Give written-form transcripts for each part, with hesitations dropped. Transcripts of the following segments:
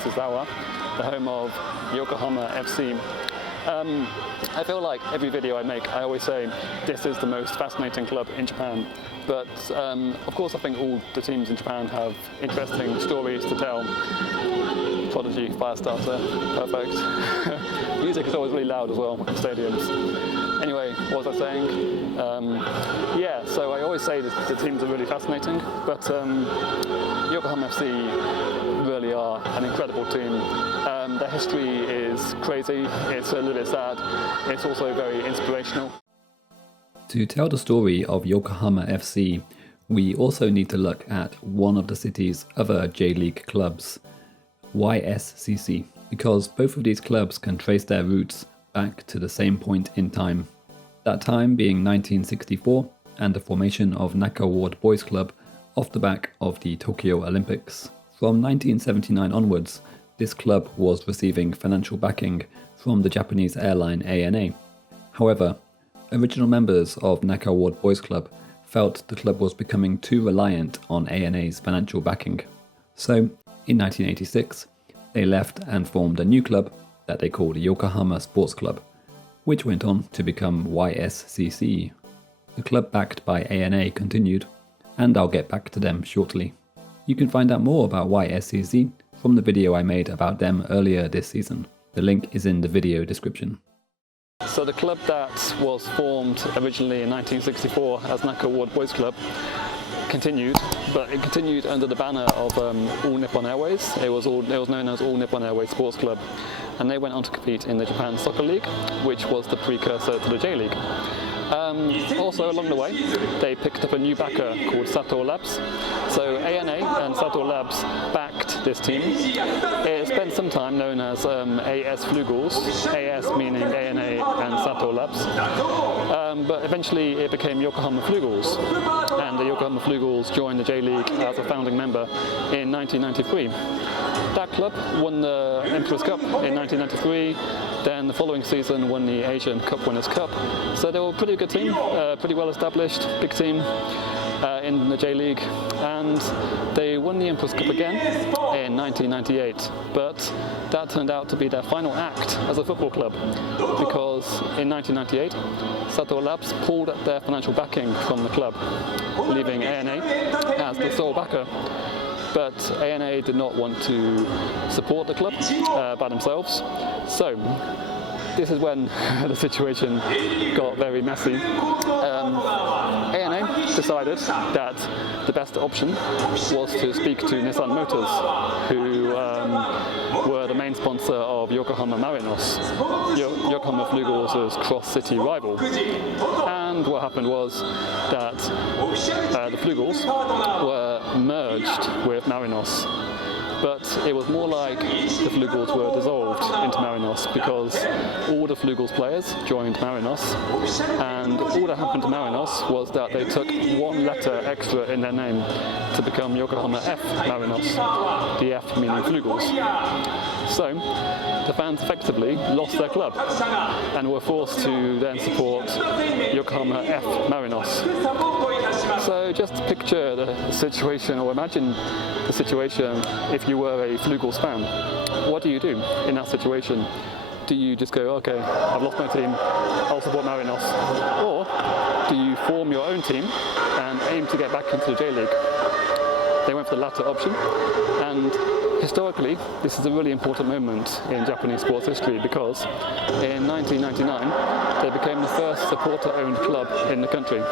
Mitsuzawa, the home of Yokohama FC. I feel like every video I make, I always say this is the most fascinating club in Japan. But of course, I think all the teams in Japan have interesting stories to tell. Prodigy, Firestarter, perfect. Music is always really loud as well in stadiums. Anyway, what was I saying? Yeah, so I always say that the teams are really fascinating, but Yokohama FC really are an incredible team. Their history is crazy, it's a little bit sad, it's also very inspirational. To tell the story of Yokohama FC, we also need to look at one of the city's other J-League clubs, YSCC, because both of these clubs can trace their roots back to the same point in time. That time being 1964 and the formation of Naka Ward Boys Club off the back of the Tokyo Olympics. From 1979 onwards, this club was receiving financial backing from the Japanese airline ANA. However, original members of Naka Ward Boys Club felt the club was becoming too reliant on ANA's financial backing. So, in 1986, they left and formed a new club that they called Yokohama Sports Club, which went on to become YSCC. The club backed by ANA continued, and I'll get back to them shortly. You can find out more about YSCC from the video I made about them earlier this season. The link is in the video description. So the club that was formed originally in 1964 as Naka Ward Boys Club continued, but it continued under the banner of All Nippon Airways. It was known as All Nippon Airways Sports Club, and they went on to compete in the Japan Soccer League, which was the precursor to the J-League. Also along the way, they picked up a new backer called Sato Labs. So ANA and Sato Labs backed this team. It spent some time known as AS Flugels, AS meaning ANA and Sato Labs. But eventually it became Yokohama Flugels, and the Yokohama Flugels joined the J-League as a founding member in 1993. That club won the Emperor's Cup in 1993, then the following season won the Asian Cup Winners' Cup. So they were a pretty good team, pretty well established, big team in the J-League, and they won the Emperor's Cup again in 1998. But that turned out to be their final act as a football club, because in 1998, Sato Labs pulled their financial backing from the club, leaving ANA as the sole backer. But ANA did not want to support the club by themselves, so this is when the situation got very messy. ANA decided that the best option was to speak to Nissan Motors, who were the main sponsor of Yokohama Marinos, Yokohama Flugels' cross-city rival. And what happened was that the Flugels were merged with Marinos. But it was more like the Flugels were dissolved into Marinos, because all the Flugels players joined Marinos, and all that happened to Marinos was that they took one letter extra in their name to become Yokohama F Marinos, the F meaning Flugels. So the fans effectively lost their club and were forced to then support Yokohama F Marinos. So just picture the situation, or imagine the situation if you were a Flugels fan. What do you do in that situation? Do you just go, okay, I've lost my team, I'll support Marinos? Or do you form your own team and aim to get back into the J-League? They went for the latter option, and historically this is a really important moment in Japanese sports history, because in 1999 they became the first supporter-owned club in the country.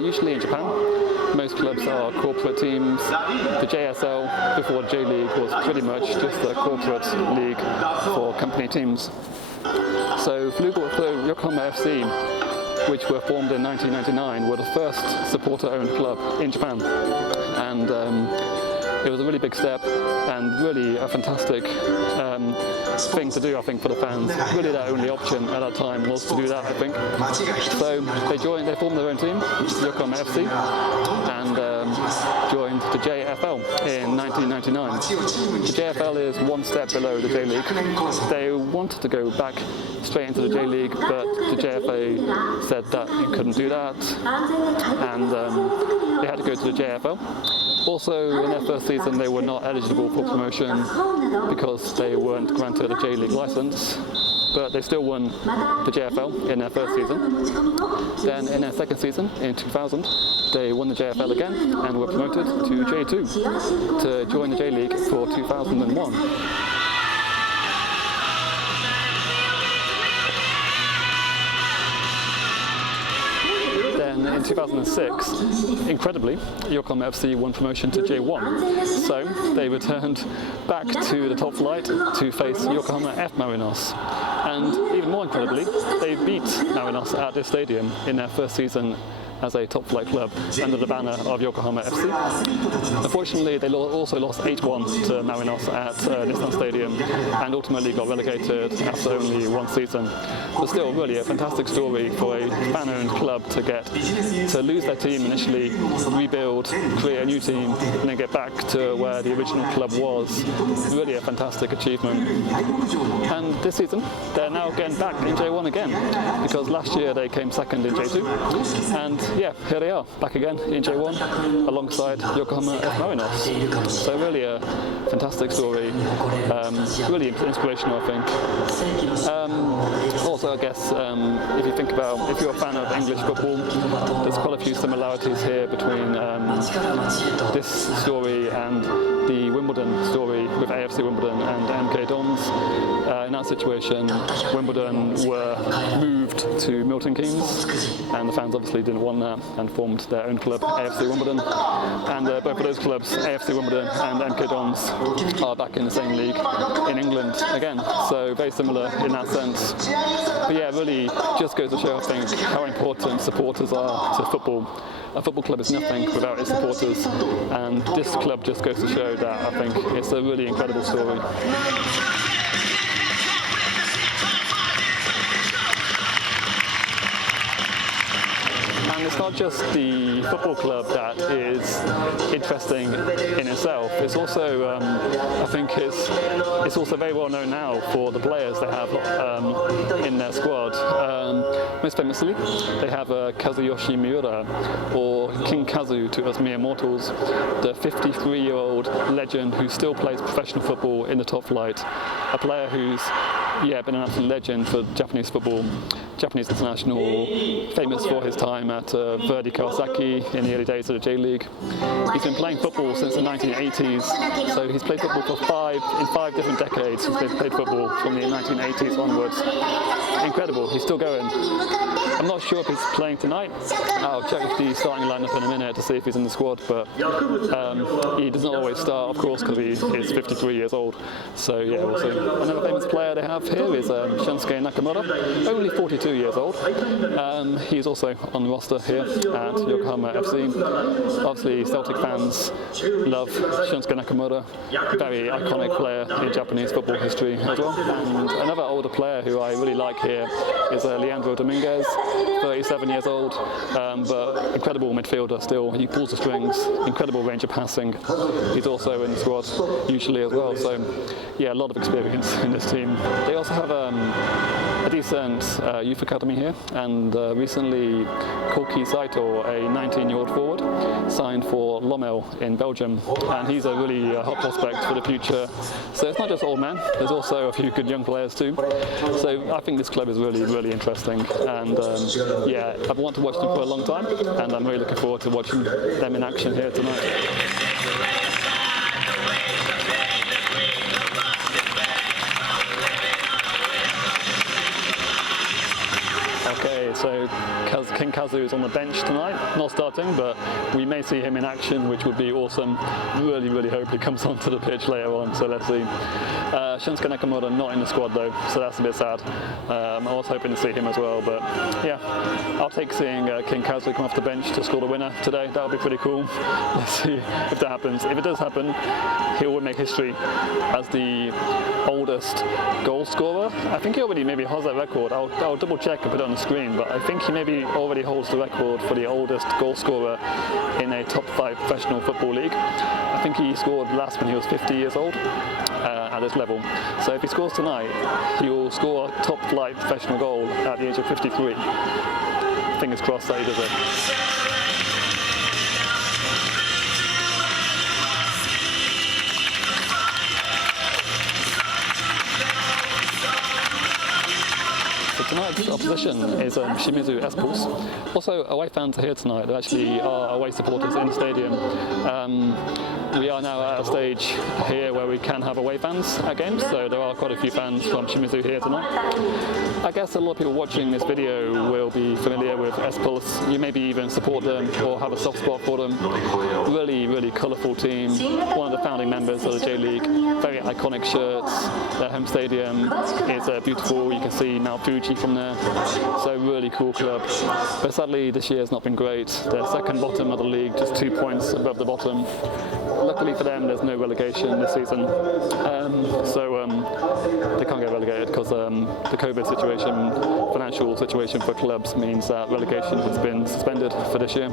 Usually in Japan, most clubs are corporate teams. The JSL before J-League was pretty much just a corporate league for company teams. So Yokohama FC, which were formed in 1999, were the first supporter-owned club in Japan. And it was a really big step and really a fantastic thing to do, I think, for the fans. Really their only option at that time was to do that, I think. So they formed their own team, Yokohama FC, and joined the JFL in 1999. The JFL is one step below the J-League. They wanted to go back straight into the J-League, but the JFA said that you couldn't do that, and they had to go to the JFL. Also, in their first season, they were not eligible for promotion because they weren't granted a J-League license, but they still won the JFL in their first season. Then in their second season, in 2000, they won the JFL again and were promoted to J2 to join the J-League for 2001. Then in 2006, incredibly, Yokohama FC won promotion to J1, so they returned back to the top flight to face Yokohama F Marinos. And even more incredibly, they beat Marinos at this stadium in their first season as a top flight club under the banner of Yokohama FC. Unfortunately, they also lost 8-1 to Marinos at Nissan Stadium and ultimately got relegated after only one season. But still, really a fantastic story for a fan-owned club to lose their team initially, rebuild, create a new team, and then get back to where the original club was. Really a fantastic achievement. And this season, they're now getting back in J1 again, because last year they came second in J2. And yeah, here they are, back again in J1 alongside Yokohama F Marinos. So really a fantastic story, really inspirational, I think. Also, I guess if you think about, if you're a fan of English football, there's quite a few similarities here between this story and the Wimbledon story with AFC Wimbledon and MK Dons. In that situation, Wimbledon were moved to Milton Keynes, and the fans obviously didn't want that and formed their own club, AFC Wimbledon. And both of those clubs, AFC Wimbledon and MK Dons, are back in the same league in England again. So very similar in that sense. But yeah, really just goes to show, I think, how important supporters are to football. A football club is nothing without its supporters, and this club just goes to show that. I think it's a really incredible story. And it's not just the football club that is interesting in itself. It's also, I think it's also very well known now for the players they have in their squad. Most famously, they have Kazuyoshi Miura, or King Kazu to us mere mortals, the 53-year-old legend who still plays professional football in the top flight. A player who's been an absolute legend for Japanese football, Japanese international, famous for his time at Verdy Kawasaki in the early days of the J-League. He's been playing football since the 1980s, so he's played football for five different decades. He's played football from the 1980s onwards. Incredible, he's still going. I'm not sure if he's playing tonight. I'll check the starting lineup in a minute to see if he's in the squad, but he doesn't always start, of course, because he is 53 years old. So yeah, we'll see. Another famous player they have here is Shunsuke Nakamura, only 42 years old. He's also on the roster here at Yokohama FC. Obviously, Celtic fans love Shunsuke Nakamura, very iconic player in Japanese football history as well. And another older player who I really like here is Leandro Dominguez, 37 years old, but incredible midfielder still. He pulls the strings, incredible range of passing. He's also in the squad usually as well, so yeah, a lot of experience in this team. They also have a decent youth academy here, and recently Koki Saito, a 19-year-old forward, signed for Lommel in Belgium, and he's a really hot prospect for the future. So it's not just old men, there's also a few good young players too. So I think this club is really, really interesting, and yeah, I've wanted to watch them for a long time, and I'm really looking forward to watching them in action here tonight. Okay, so King Kazu is on the bench tonight, not starting, but we may see him in action, which would be awesome. Really, really hope he comes onto the pitch later on, so let's see. Shunsuke Nakamura not in the squad though, so that's a bit sad. I was hoping to see him as well, but yeah, I'll take seeing King Kazu come off the bench to score the winner today. That would be pretty cool. Let's see if that happens. If it does happen, he will make history as the oldest goal scorer. I think he already maybe has that record. I'll double check and put it on the screen, but I think he maybe already holds the record for the oldest goal scorer in a top 5 professional football league. I think he scored last when he was 50 years old at this level. So if he scores tonight, he will score a top flight professional goal at the age of 53. Fingers crossed that he does it. So tonight's opposition is Shimizu S-Pulse. Also, away fans are here tonight. There actually are away supporters in the stadium. We are now at a stage here where we can have away fans at games, so there are quite a few fans from Shimizu here tonight. I guess a lot of people watching this video will be familiar with S-Pulse. You maybe even support them or have a soft spot for them. Really, really colourful team. One of the founding members of the J-League. Very iconic shirts. Their home stadium is beautiful. You can see Mount Fuji from there. So really cool club. But sadly this year has not been great. They're second bottom of the league, just 2 points above the bottom. Luckily for them, there's no relegation this season, so they can't get relegated because the COVID situation, financial situation for clubs means that relegation has been suspended for this year.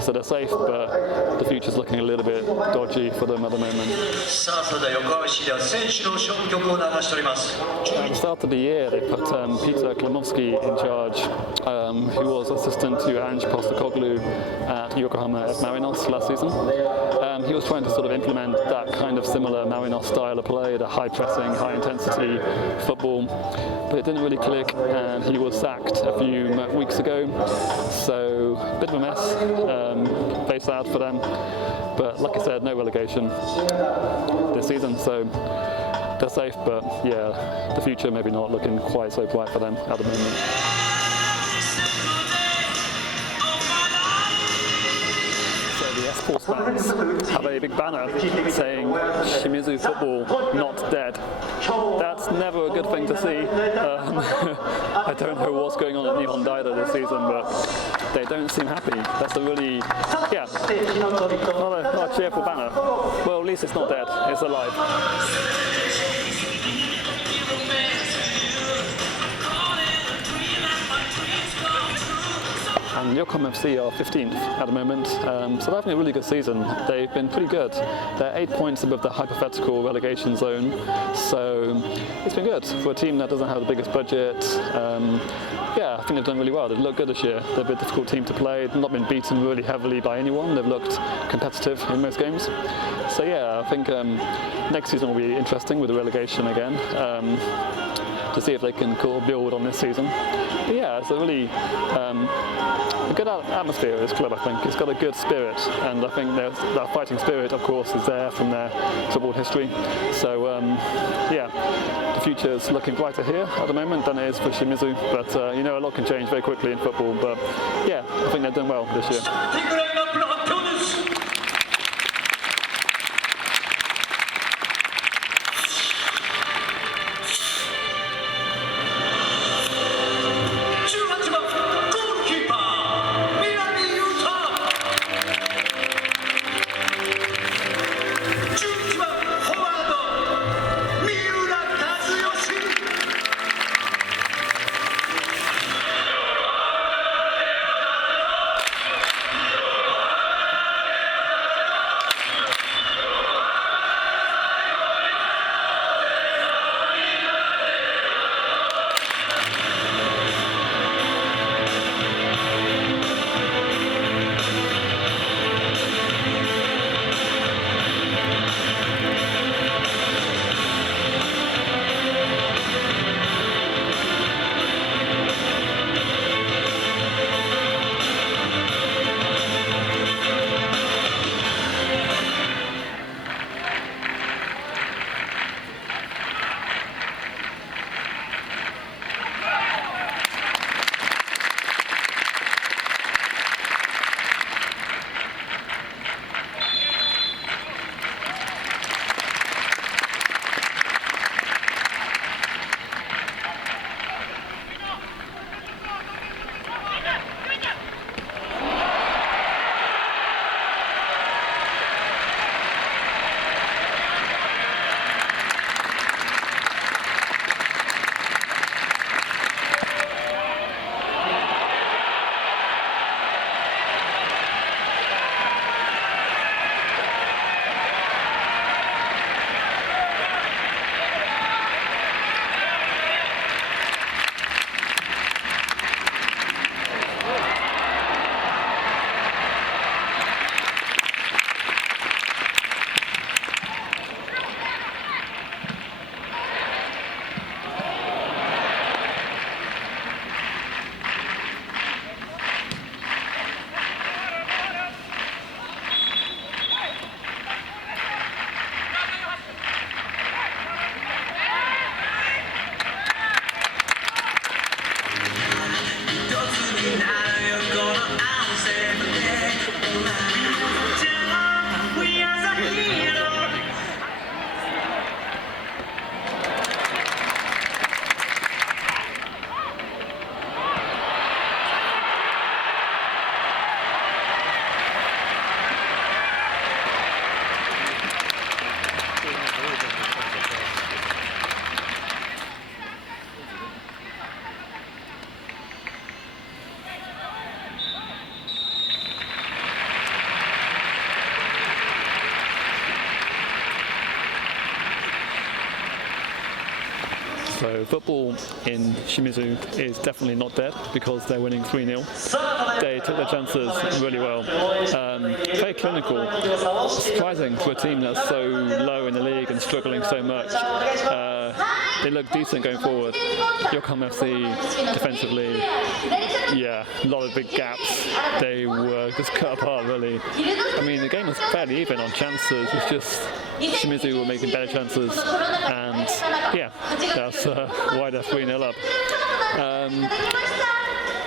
So they're safe, but the future's looking a little bit dodgy for them at the moment. At the start of the year, they put Peter Klimovsky in charge, who was assistant to Ange Postecoglou at Yokohama Marinos last season. He was trying to sort of implement that kind of similar Marinos style of play, the high pressing, high intensity football, but it didn't really click, and he was sacked a few weeks ago. So a bit of a mess, very sad for them. But like I said, no relegation this season, so they're safe. But yeah, the future maybe not looking quite so bright for them at the moment. S-Pulse fans have a big banner saying Shimizu football not dead. That's never a good thing to see. I don't know what's going on at Nihon Daido this season, but they don't seem happy. That's a really, yeah, not a cheerful banner. Well, at least it's not dead, it's alive. And Yokohama FC are 15th at the moment, so they're having a really good season. They've been pretty good. They're 8 points above the hypothetical relegation zone, so it's been good for a team that doesn't have the biggest budget. Yeah, I think they've done really well. They've looked good this year. They've been a difficult team to play. They've not been beaten really heavily by anyone. They've looked competitive in most games. So yeah, I think next season will be interesting with the relegation again. To see if they can build on this season. But yeah, it's a really a good atmosphere at this club, I think. It's got a good spirit, and I think that fighting spirit, of course, is there from their football history. So yeah, the future's looking brighter here at the moment than it is for Shimizu, but you know, a lot can change very quickly in football, but yeah, I think they've done well this year. So football in Shimizu is definitely not dead because they're winning 3-0. They took their chances really well. Very clinical, surprising to a team that's so low in the league and struggling so much. They look decent going forward. Yokohama FC defensively, yeah, a lot of big gaps. They were just cut apart really. I mean, the game was fairly even on chances. It's just Shimizu were making better chances, and yeah, that's why they're 3-0 up.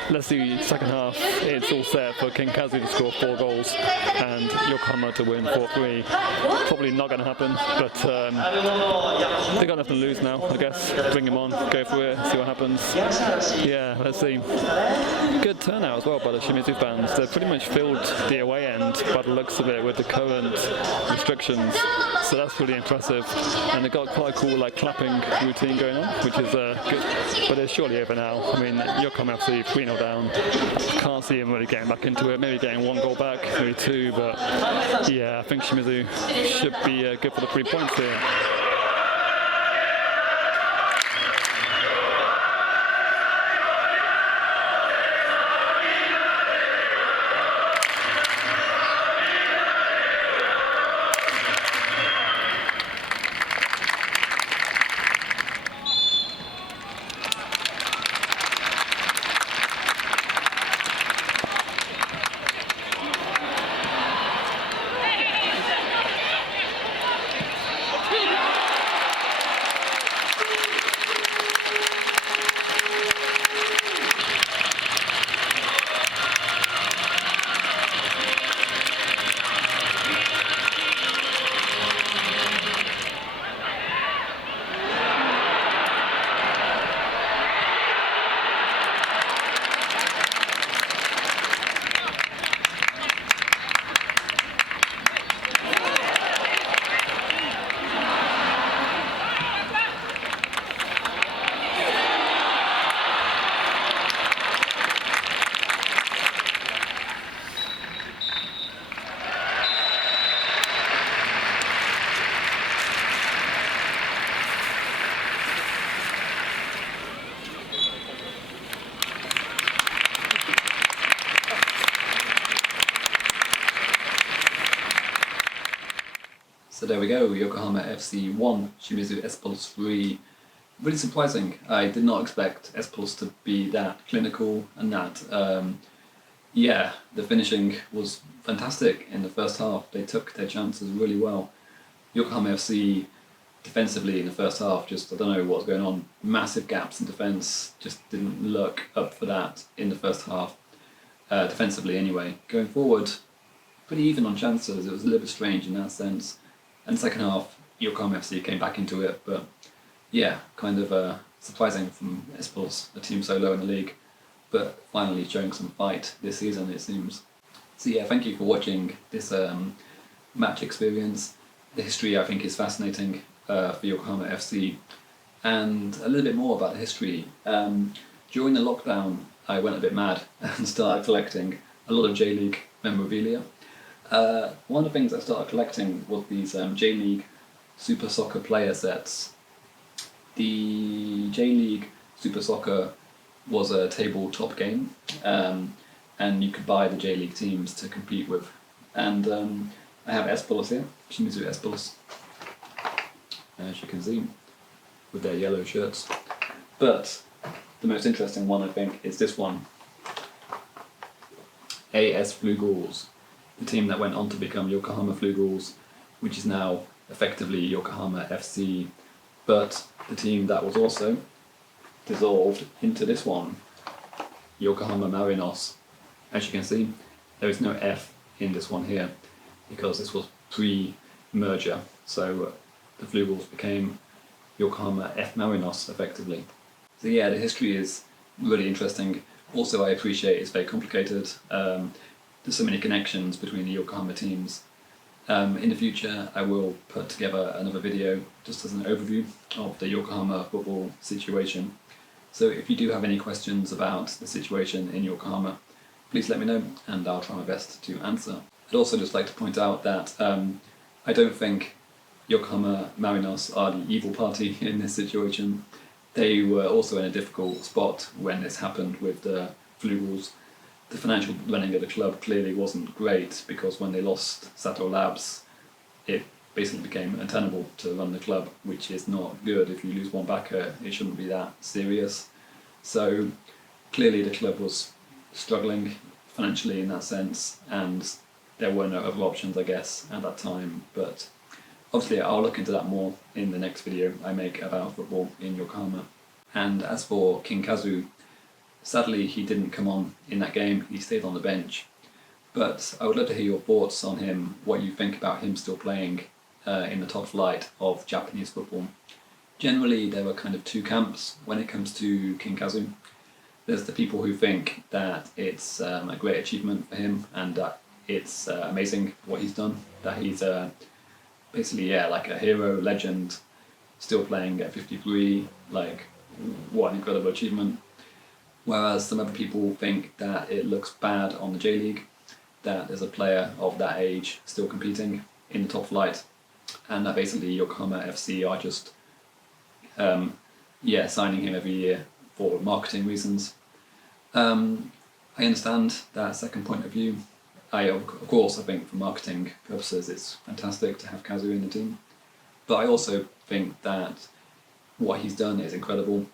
Let's see, second half, it's all set for King Kazu to score 4 goals and Yokohama to win 4-3. Probably not going to happen, but they've got nothing to lose now, I guess. Bring him on, go for it, see what happens. Yeah, let's see. Good turnout as well by the Shimizu fans. They've pretty much filled the away end by the looks of it with the current restrictions, so that's really impressive. And they've got quite a cool clapping routine going on, which is good, but it's surely over now. I mean, Yokohama FC 3-0 down. Can't see him really getting back into it, maybe getting 1 goal back, maybe 2, but yeah, I think Shimizu should be good for the 3 points here. So there we go, Yokohama FC 1, Shimizu S-Pulse 3. Really surprising. I did not expect S-Pulse to be that clinical and that, yeah, the finishing was fantastic in the first half. They took their chances really well. Yokohama FC defensively in the first half, just, I don't know what's going on, massive gaps in defence, just didn't look up for that in the first half, defensively anyway. Going forward, pretty even on chances, it was a little bit strange in that sense. And second half, Yokohama FC came back into it, but yeah, kind of surprising from S-Pulse, a team so low in the league, but finally showing some fight this season, it seems. So yeah, thank you for watching this match experience. The history, I think, is fascinating for Yokohama FC, and a little bit more about the history. During the lockdown, I went a bit mad and started collecting a lot of J-League memorabilia. One of the things I started collecting was these J-League Super Soccer player sets. The J-League Super Soccer was a tabletop game, and you could buy the J-League teams to compete with. And I have S-Pulse here, Shimizu S-Pulse, as you can see, with their yellow shirts. But the most interesting one, I think, is this one. AS Flugels, the team that went on to become Yokohama Flugels, which is now effectively Yokohama FC, but the team that was also dissolved into this one, Yokohama Marinos. As you can see, there is no F in this one here, because this was pre-merger, so the Flugels became Yokohama F Marinos effectively. So yeah, the history is really interesting. Also, I appreciate it's very complicated. There's so many connections between the Yokohama teams. In the future, I will put together another video just as an overview of the Yokohama football situation. So if you do have any questions about the situation in Yokohama, please let me know and I'll try my best to answer. I'd also just like to point out that I don't think Yokohama Marinos are the evil party in this situation. they were also in a difficult spot when this happened with the Flugels. The financial running of the club clearly wasn't great, because when they lost Sato Labs, it basically became untenable to run the club, which is not good. If you lose one backer, it shouldn't be that serious. So clearly the club was struggling financially in that sense, and there were no other options, I guess, at that time. But obviously I'll look into that more in the next video I make about football in Yokohama. And as for King Kazu, sadly he didn't come on in that game, he stayed on the bench. But I would love to hear your thoughts on him, what you think about him still playing in the top flight of Japanese football. Generally there are kind of two camps when it comes to King Kazu. There's the people who think that it's a great achievement for him, and that it's amazing what he's done, that he's basically, yeah, like a hero, legend, still playing at 53, like, what an incredible achievement. Whereas some other people think that it looks bad on the J-League, that there's a player of that age still competing in the top flight, and that basically Yokohama FC are just signing him every year for marketing reasons. I understand that second point of view. Of course, I think for marketing purposes it's fantastic to have Kazu in the team, but I also think that what he's done is incredible.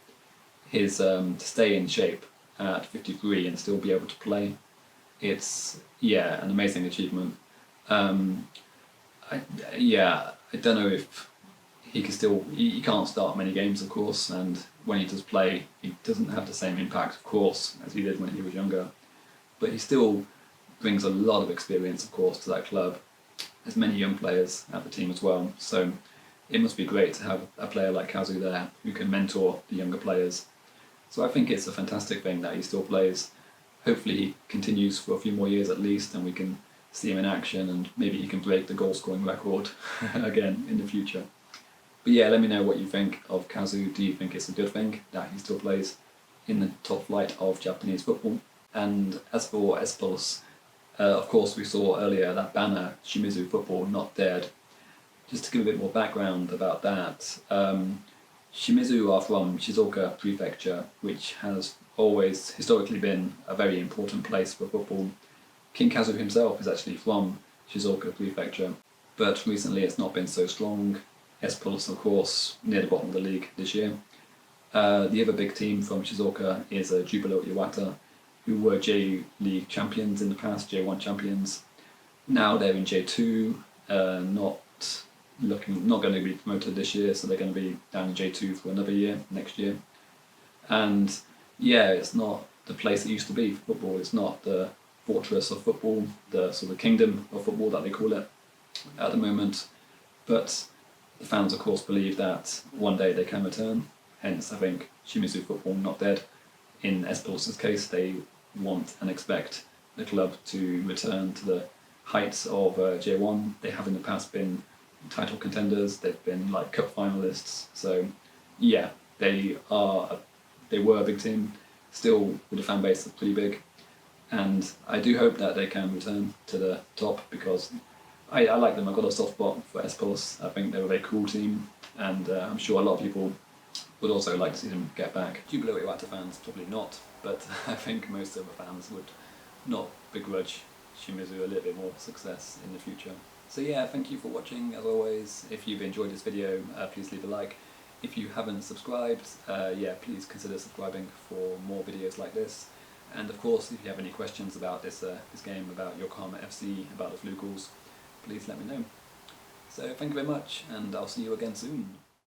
His to stay in shape at 53 and still be able to play, it's an amazing achievement. I don't know if he can still, he can't start many games, of course, and when he does play he doesn't have the same impact, of course, as he did when he was younger, but he still brings a lot of experience, of course, to that club. There's many young players at the team as well, so it must be great to have a player like Kazu there who can mentor the younger players. So I think it's a fantastic thing that he still plays. Hopefully he continues for a few more years at least, and we can see him in action, and maybe he can break the goal scoring record again in the future. But yeah, let me know what you think of Kazu. Do you think it's a good thing that he still plays in the top flight of Japanese football? And as for S-Pulse, of course we saw earlier that banner, Shimizu Football Not Dead. Just to give a bit more background about that, Shimizu are from Shizuoka Prefecture, which has always historically been a very important place for football. King Kazu himself is actually from Shizuoka Prefecture, but recently it's not been so strong. S-Pulse, of course, near the bottom of the league this year. The other big team from Shizuoka is Jubilo Iwata, who were J-League champions in the past, J1 champions. Now they're in J2, not going to be promoted this year, so they're going to be down in J2 for another year, next year. And yeah, it's not the place it used to be for football. It's not the fortress of football, the sort of kingdom of football that they call it at the moment. But the fans, of course, believe that one day they can return. Hence, I think Shimizu Football Not Dead. In S-Pulse's case, they want and expect the club to return to the heights of J1. They have in the past been title contenders. They've been like cup finalists. So yeah, they were a big team, still with a fan base that's pretty big, and I do hope that they can return to the top, because I like them. I've got a soft spot for S-Pulse. I think they're a very cool team, and I'm sure a lot of people would also like to see them get back. Jubilo Iwata fans probably not, but I think most of the fans would not begrudge Shimizu a little bit more success in the future. So yeah, thank you for watching as always. If you've enjoyed this video, please leave a like. If you haven't subscribed, please consider subscribing for more videos like this. And of course, if you have any questions about this game, about Yokohama FC, about the Flugels, please let me know. So thank you very much, and I'll see you again soon.